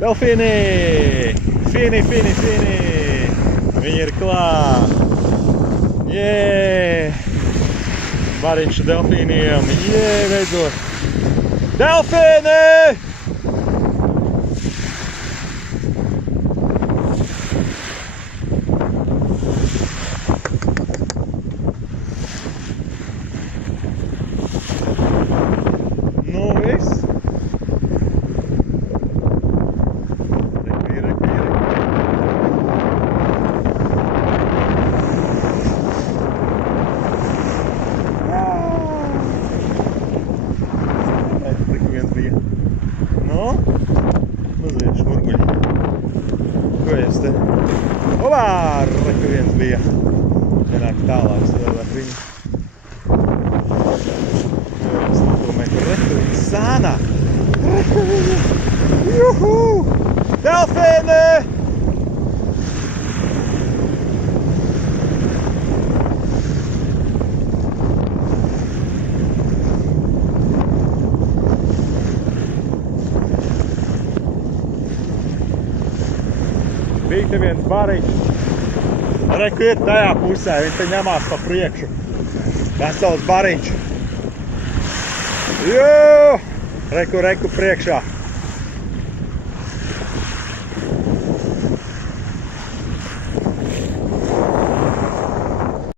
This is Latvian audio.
Delfīni! Fini! Viņi ir klāt! Jē! Bariņš delfīniem! Jē, beidzot! Delfīni! Nu, viss! Nu, mazliet šmurguļi. Ko es te? Ovā! Reku viens bija. Vienāk tālāks vēl ar viņu. Es domāju, ka reku viņa sānā. Reku viņa! Juhu! Delfīni! Bija te viens bariņš. Reku ir tajā pusē, viņš te ņemās pa priekšu. Vesels bariņš. Jū! Reku priekšā.